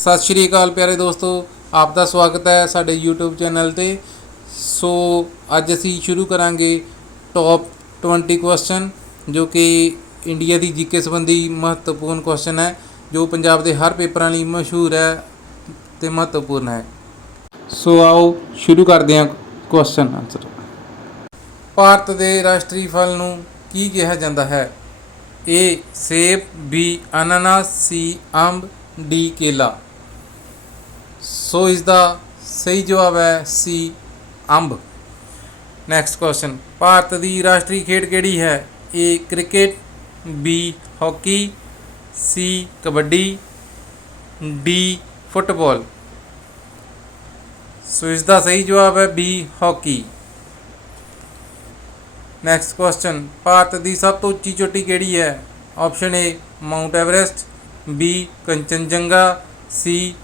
ਸਤਿ ਸ਼੍ਰੀ ਅਕਾਲ ਪਿਆਰੇ ਦੋਸਤੋ, ਆਪ ਦਾ ਸਵਾਗਤ ਹੈ ਸਾਡੇ YouTube ਚੈਨਲ ਤੇ। ਸੋ, ਅੱਜ ਅਸੀਂ ਸ਼ੁਰੂ ਕਰਾਂਗੇ ਟੌਪ 20 ਕੁਐਸਚਨ ਜੋ ਕਿ ਇੰਡੀਆ ਦੀ ਜੀਕੇ ਸੰਬੰਧੀ ਮਹੱਤਵਪੂਰਨ ਕੁਐਸਚਨ ਹੈ, ਜੋ ਪੰਜਾਬ ਦੇ ਹਰ ਪੇਪਰਾਂ ਲਈ ਮਸ਼ਹੂਰ ਹੈ ਤੇ ਮਹੱਤਵਪੂਰਨ ਹੈ। ਸੋ, ਆਓ ਸ਼ੁਰੂ ਕਰਦੇ ਹਾਂ ਕੁਐਸਚਨ ਆਨਸਰ ਭਾਰਤ ਦੇ ਰਾਸ਼ਟਰੀ ਫਲ ਨੂੰ ਕੀ ਕਿਹਾ ਜਾਂਦਾ ਹੈ? ਏ ਸੇਬ ਬੀ ਅਨਾਨਾਸ ਸੀ ਅੰਬ ਡੀ ਕੇਲਾ। ਸੋ ਇਸ ਦਾ ਸਹੀ ਜਵਾਬ ਹੈ ਸੀ, ਅੰਬ। ਨੈਕਸਟ ਕੁਐਸਚਨ ਭਾਰਤ ਦੀ ਰਾਸ਼ਟਰੀ ਖੇਡ ਕਿਹੜੀ ਹੈ? A cricket B hockey C kabaddi D football. So ਇਸ ਦਾ ਸਹੀ ਜਵਾਬ ਹੈ B hockey. Next question Bharat ਦੀ ਸਭ ਤੋਂ ਉੱਚੀ ਚੋਟੀ ਕਿਹੜੀ ਹੈ? Option A mount Everest B Kanchenjunga C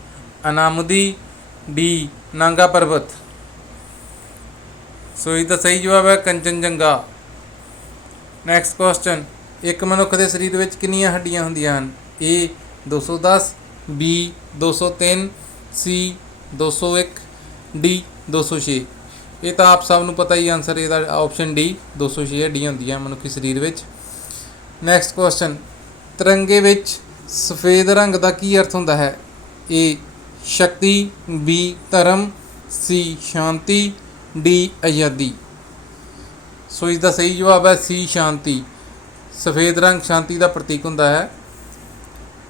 Anamudi D Nanga Parbat. So ਇਸ ਦਾ ਸਹੀ ਜਵਾਬ ਹੈ ਕੰਚਨਜੰਗਾ ਨੈਕਸਟ ਕੁਐਸਚਨ ਇੱਕ ਮਨੁੱਖ ਦੇ ਸਰੀਰ ਵਿੱਚ ਕਿੰਨੀਆਂ ਹੱਡੀਆਂ ਹੁੰਦੀਆਂ ਹਨ? ਏ 210 ਬੀ 203 ਸੀ 201 ਡੀ 206 ਇਹ ਤਾਂ ਆਪ ਸਭ ਨੂੰ ਪਤਾ ਹੀ ਆਨਸਰ ਇਹਦਾ ਆਪਸ਼ਨ ਡੀ 206 ਹੱਡੀਆਂ ਹੁੰਦੀਆਂ ਮਨੁੱਖੀ ਸਰੀਰ ਵਿੱਚ। ਨੈਕਸਟ ਕੁਐਸਚਨ ਤਿਰੰਗੇ ਵਿੱਚ ਸਫੇਦ ਰੰਗ ਦਾ ਕੀ ਅਰਥ ਹੁੰਦਾ ਹੈ? ਏ ਸ਼ਕਤੀ ਬੀ ਧਰਮ, ਸੀ ਸ਼ਾਂਤੀ, ਡੀ ਆਜ਼ਾਦੀ। ਸੋ ਇਸ ਦਾ ਸਹੀ ਜਵਾਬ ਹੈ ਸੀ ਸ਼ਾਂਤੀ। ਸਫੇਦ ਰੰਗ ਸ਼ਾਂਤੀ ਦਾ ਪ੍ਰਤੀਕ ਹੁੰਦਾ ਹੈ।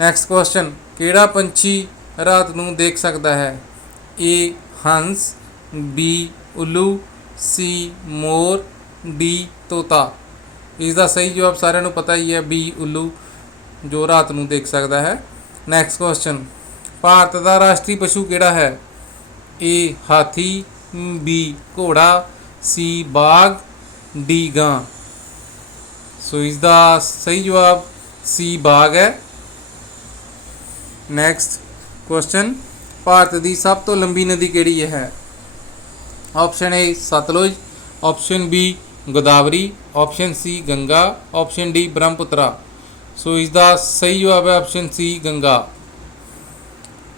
ਨੈਕਸਟ ਕੁਐਸਚਨ ਕਿਹੜਾ ਪੰਛੀ ਰਾਤ ਨੂੰ ਦੇਖ ਸਕਦਾ ਹੈ? ਏ ਹੰਸ ਬੀ ਉੱਲੂ ਸੀ ਮੋਰ ਡੀ ਤੋਤਾ। ਇਸ ਦਾ ਸਹੀ ਜਵਾਬ ਸਾਰਿਆਂ ਨੂੰ ਪਤਾ ਹੀ ਹੈ ਬੀ ਉੱਲੂ, ਜੋ ਰਾਤ ਨੂੰ ਦੇਖ ਸਕਦਾ ਹੈ। ਨੈਕਸਟ ਕੁਐਸਚਨ ਭਾਰਤ ਦਾ ਰਾਸ਼ਟਰੀ ਪਸ਼ੂ ਕਿਹੜਾ ਹੈ? ਏ ਹਾਥੀ ਬੀ ਘੋੜਾ ਸੀ ਬਾਗ ਡੀ ਗਾਂ। ਸੋ ਇਸ ਦਾ ਸਹੀ ਜਵਾਬ ਸੀ ਬਾਗ ਹੈ। ਨੈਕਸਟ ਕੁਐਸਚਨ ਭਾਰਤ ਦੀ ਸਭ ਤੋਂ ਲੰਬੀ ਨਦੀ ਕਿਹੜੀ ਹੈ? Option A Sutlej. Option B Godavari. Option C Ganga. Option D Brahmaputra. So ਇਸ ਦਾ ਸਹੀ ਜਵਾਬ ਹੈ ਆਪਸ਼ਨ ਸੀ ਗੰਗਾ।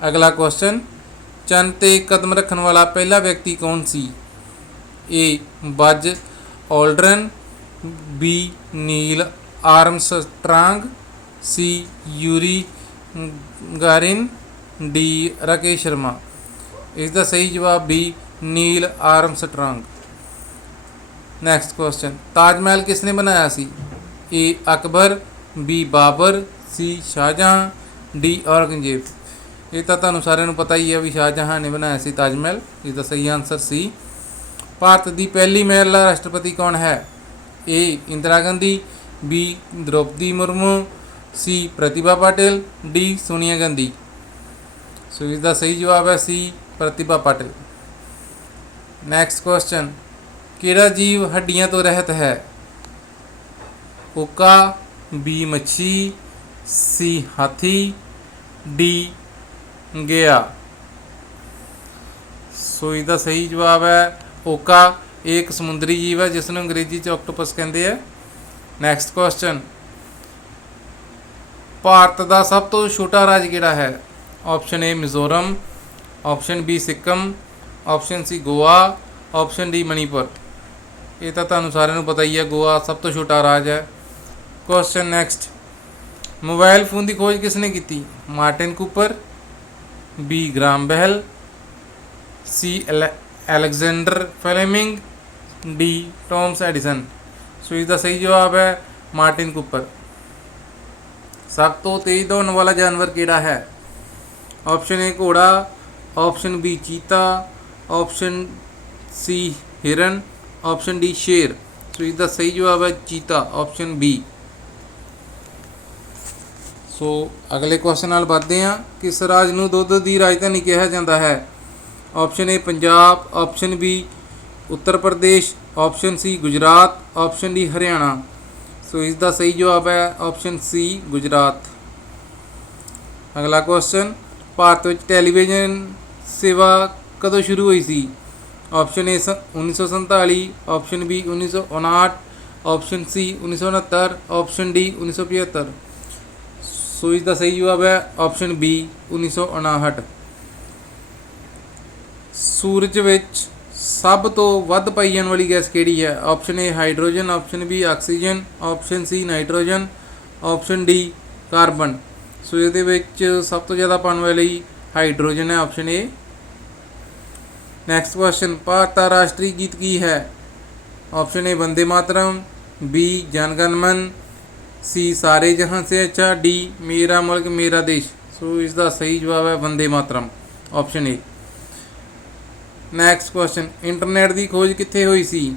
ਅਗਲਾ ਕੁਐਸਚਨ ਚੰਨ ਤੇ ਕਦਮ ਰੱਖਣ ਵਾਲਾ ਪਹਿਲਾ ਵਿਅਕਤੀ ਕੌਣ ਸੀ? A Buzz, Aldrin B Neil Armstrong C Yuri Gagarin D Rakesh Sharma. ਇਸ ਦਾ ਸਹੀ ਜਵਾਬ B Neil Armstrong next question Taj Mahal ਕਿਸ ਨੇ ਬਣਾਇਆ ਸੀ? A Akbar B Babur C Shah Jahan D Aurangzeb. ਇਹ ਤਾਂ ਤੁਹਾਨੂੰ ਸਾਰਿਆਂ ਨੂੰ ਪਤਾ ਹੀ ਹੈ ਵੀ ਸ਼ਾਹਜਹਾਂ ਨੇ ਬਣਾਇਆ ਸੀ ਤਾਜ ਮਹਿਲ। ਇਸ ਦਾ ਸਹੀ ਆਨਸਰ ਸੀ, ਭਾਰਤ ਦੀ ਪਹਿਲੀ ਮਹਿਲਾ ਰਾਸ਼ਟਰਪਤੀ ਕੌਣ ਹੈ? A Indira Gandhi B Droupadi Murmu C Pratibha Patil D Sonia Gandhi. So ਇਸ ਦਾ ਸਹੀ ਜਵਾਬ ਹੈ C Pratibha Patil. Next question ਕਿਹੜਾ ਜੀਵ ਹੱਡੀਆਂ ਤੋਂ ਰਹਿਤ ਹੈ? ਓਕਾ ਬੀ ਮੱਛੀ ਸੀ ਹਾਥੀ ਡੀ ਗਿਆ। ਸੋ ਇਹਦਾ ਸਹੀ ਜਵਾਬ ਹੈ ਓਕਾ। ਇਹ ਇੱਕ ਸਮੁੰਦਰੀ ਜੀਵ ਹੈ ਜਿਸ ਨੂੰ ਅੰਗਰੇਜ਼ੀ ਚ ਆਕਟੋਪਸ ਕਹਿੰਦੇ ਆ। ਨੈਕਸਟ ਕੁਐਸਚਨ ਭਾਰਤ ਦਾ ਸਭ ਤੋਂ ਛੋਟਾ ਰਾਜ ਕਿਹੜਾ ਹੈ? Option A Mizoram. Option B Sikkim. Option C Goa. Option D Manipur. ਇਹ ਤਾਂ ਤੁਹਾਨੂੰ ਸਾਰਿਆਂ ਨੂੰ ਪਤਾ ਹੀ ਹੈ, ਗੋਆ ਸਭ ਤੋਂ ਛੋਟਾ ਰਾਜ ਹੈ। ਕੁਐਸਚਨ ਨੈਕਸਟ ਮੋਬਾਈਲ ਫੋਨ ਦੀ ਖੋਜ ਕਿਸ ਨੇ ਕੀਤੀ? Martin Cooper B Graham Bell C Alexander Fleming D Thomas Edison so ਇਸ ਦਾ ਸਹੀ ਜਵਾਬ ਹੈ ਮਾਰਟਿਨ ਕੂਪਰ ਸਭ ਤੋਂ ਤੇਜ਼ ਦੌੜਨ ਵਾਲਾ ਜਾਨਵਰ ਕਿਹੜਾ ਹੈ? ਆਪਸ਼ਨ ਏ ਘੋੜਾ। ਆਪਸ਼ਨ ਬੀ ਚੀਤਾ। ਆਪਸ਼ਨ ਸੀ ਹਿਰਨ। ਆਪਸ਼ਨ ਡੀ ਸ਼ੇਰ। ਸੋ ਇਸ ਦਾ ਸਹੀ ਜਵਾਬ ਹੈ ਚੀਤਾ। ਆਪਸ਼ਨ ਬੀ ਸੋ ਅਗਲੇ ਕੁਐਸਚਨ ਨਾਲ ਵਧਦੇ ਹਾਂ ਕਿਸ ਰਾਜ ਨੂੰ ਦੁੱਧ ਦੀ ਰਾਜਧਾਨੀ ਕਿਹਾ ਜਾਂਦਾ ਹੈ। Option A Punjab. Option B Uttar Pradesh. Option C Gujarat. Option D Haryana. So ਇਸ ਦਾ ਸਹੀ ਜਵਾਬ ਹੈ ਆਪਸ਼ਨ ਸੀ ਗੁਜਰਾਤ। ਅਗਲਾ ਕੁਐਸਚਨ ਭਾਰਤ ਵਿੱਚ ਟੈਲੀਵਿਜ਼ਨ ਸੇਵਾ ਕਦੋਂ ਸ਼ੁਰੂ ਹੋਈ ਸੀ? Option A 1947 option B 1959 option C 1969 option D 1975 so ਇਸ ਦਾ ਸਹੀ ਜਵਾਬ ਹੈ ਆਪਸ਼ਨ ਬੀ 1959 ਸੂਰਜ ਵਿੱਚ ਸਭ ਤੋਂ ਵੱਧ ਪਾਈ ਜਾਣ ਵਾਲੀ ਗੈਸ ਕਿਹੜੀ ਹੈ? Option A hydrogen, option B oxygen, option C nitrogen, option D carbon. So ਇਹਦੇ ਵਿੱਚ ਸਭ ਤੋਂ ਜ਼ਿਆਦਾ ਪਾਉਣ ਵਾਲੀ ਹਾਈਡਰੋਜਨ ਹੈ option A next question Bharat ਦਾ ਰਾਸ਼ਟਰੀ ਗੀਤ ਕੀ ਹੈ? ਆਪਸ਼ਨ ਏ ਬੰਦੇ ਮਾਤਰਮ ਬੀ ਜਨ ਗਣ ਮਨ ਸੀ ਸਾਰੇ ਜਹਾਂ ਸੇ ਅੱਛਾ, ਡੀ ਮੇਰਾ ਮੁਲਕ, ਮੇਰਾ ਦੇਸ਼। ਸੋ ਇਸ ਦਾ ਸਹੀ ਜਵਾਬ ਹੈ Vande Mataram. Option A next question internet ਦੀ ਖੋਜ ਕਿੱਥੇ ਹੋਈ ਸੀ?